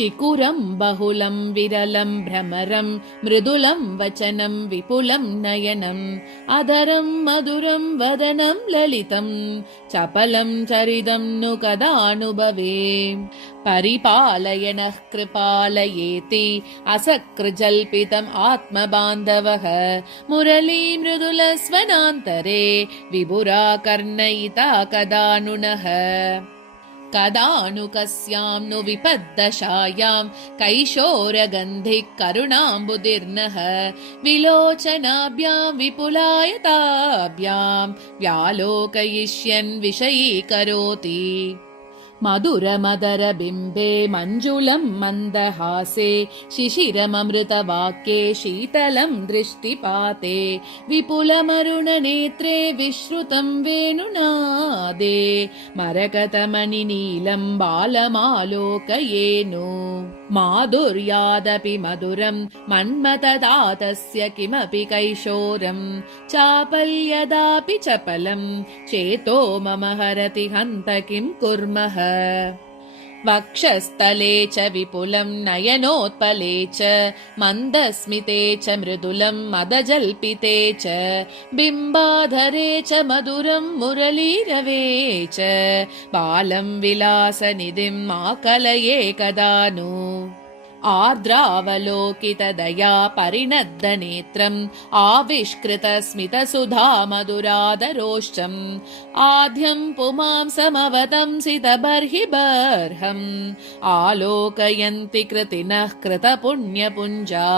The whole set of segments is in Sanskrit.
शिकुरं बहुलं विरलं भ्रमरं मृदुलं वचनं विपुलं नयनम् अधरं मधुरं वदनं ललितं चपलं चरितं नु कदानुभवे परिपालयनः कृपालयेति असकृजल्पितम् आत्मबान्धवः मुरली मृदुलस्वनान्तरे विभुराकर्णयिता कदा नु नः कदा नु कस्यां नु विपद्दशायां कैशोरगन्धिः करुणाम्बुदिर्नः विलोचनाभ्यां विपुलायताभ्यां व्यालोकयिष्यन् विषयीकरोति मधुरमदरबिम्बे मञ्जुलं मन्दहासे शिशिरममृतवाक्ये शीतलं दृष्टिपाते विपुलमरुणनेत्रे विश्रुतं वेणुनादे मरकतमणिनीलं बालमालोकयेनु माधुर्यादपि मधुरं मन्मथदातस्य किमपि कैशोरं चापल्यदापि चपलं चेतो मम हरति हन्त किं कुर्मः वक्षस्थले च विपुलं नयनोत्पले च मन्दस्मिते च मृदुलं मदजल्पिते च बिम्बाधरे च मधुरं मुरलीरवे च बालं विलासनिधिम् आकलये कदा नु आर्द्रावलोकितदया परिणद्दनेत्रम् आविष्कृतस्मितसुधा मधुरादरोष्टम् आद्यं पुमांसमवतंसितबर्हिबर्हम् आलोकयन्ति कृतिनः कृतपुण्यपुञ्जा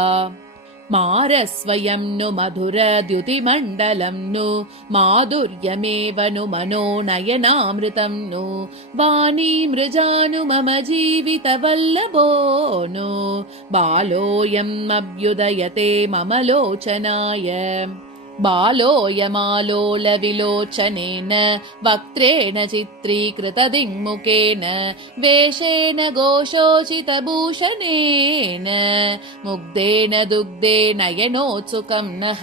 मारस्वयं नु मधुरद्युतिमण्डलं नु माधुर्यमेव नु मनो नयनामृतं नु वाणी मृजानु मम जीवितवल्लभो नु बालोऽयम् अभ्युदयते मम लोचनाय बालोऽयमालोलविलोचनेन वक्त्रेण चित्रीकृतदिङ्मुखेन वेषेण घोषोचितभूषणेन मुग्धेन दुग्धे नयनोत्सुकं नः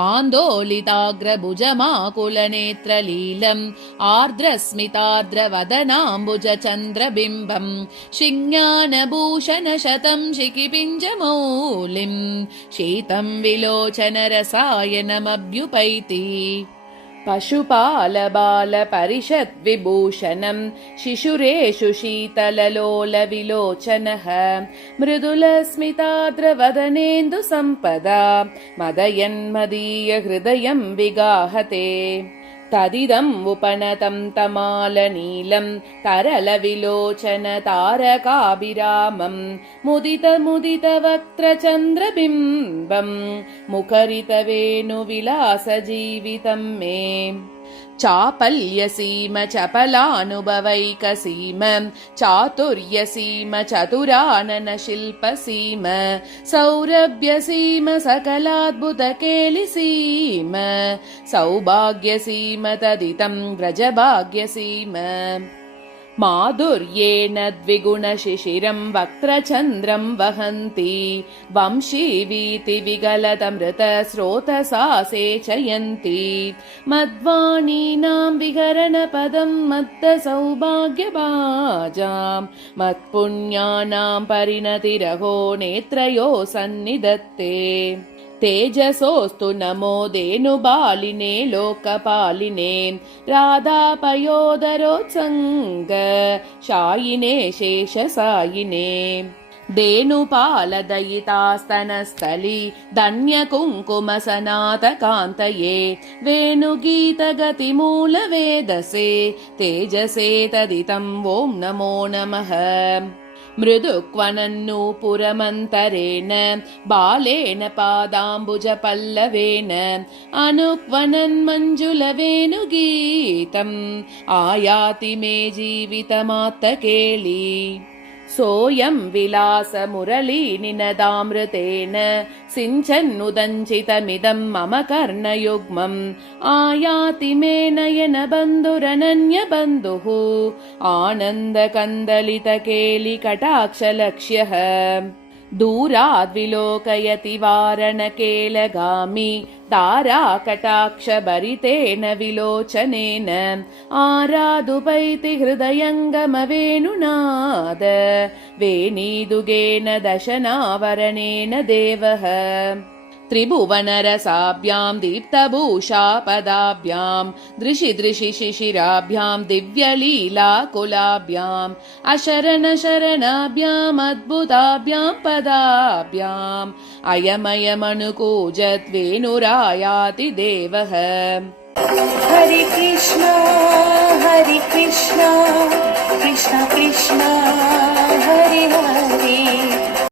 आन्दोलिताग्रभुजमाकुलनेत्रलीलम् आर्द्रस्मितार्द्रवदनाम्बुजचन्द्रबिम्बम् शिज्ञानभूषणशतं शिखिपिञ्जमौलिम् शीतं विलोचनरसायनमभ्युपैति पशुपालबालपरिषद्विभूषणं शिशुरेषु शीतललोलविलोचनः मृदुलस्मिताद्रवदनेन्दुसम्पदा मदयन्मदीयहृदयं विगाहते तदिदम् उपनतं तमालनीलं तरलविलोचन तारकाभिरामं मुदितवक्त्रचन्द्रबिम्बं मुखरितवेणुविलासजीवितं मे चापल्यसीम चपलानुभवैकसीम चातुर्यसीम चतुराननशिल्पसीम सौरभ्यसीम सकलाद्भुतकेलिसीम सौभाग्यसीम तदितं व्रजभाग्यसीम माधुर्येण द्विगुणशिशिरं वक्त्रचन्द्रं वहन्ति वंशीवीतिविगलतमृतस्रोतसा सेचयन्ति मद्वाणीनां विहरणपदं मत्तसौभाग्यभाजां मत्पुण्यानां परिणतिरहो नेत्रयो सन्निधत्ते तेजसोऽस्तु नमो धेनुबालिने लोकपालिने राधापयोदरोत्सङ्ग शायिने शेषसायिने धेनुपालदयितास्तनस्थली धन्यकुङ्कुमसनातकान्तये वेणुगीतगतिमूलवेदसे तेजसे तदितं ॐ नमो नमः मृदुक्वनन्नूपुरमन्तरेण बालेन पादाम्बुजपल्लवेन अनुक्वनन्मञ्जुलवेणुगीतम् आयाति मे जीवितमात्तकेली सोऽयं विलासमुरलीनिनदामृतेन सिञ्चन्नुदञ्चितमिदं मम कर्णयुग्मम् आयाति मे नयनबन्धुरनन्यबन्धुः आनन्दकन्दलितकेलिकटाक्षलक्ष्यः दूराद्विलोकयति वारणकेलगामी ताराकटाक्षभरितेन विलोचनेन आरादुपैति हृदयङ्गमवेणुनाद वेणीदुगेन दशनावरणेन देवः त्रिभुवनरसाभ्यां दीप्तभूषापदाभ्यां दृशि शिशिराभ्यां दिव्यलीलाकुलाभ्याम् अशरणशरणाभ्याम् अद्भुताभ्यां पदाभ्याम् अयमयमनुकूजद्वेणुरायाति देवः हरे कृष्ण कृष्ण कृष्ण हरे हरे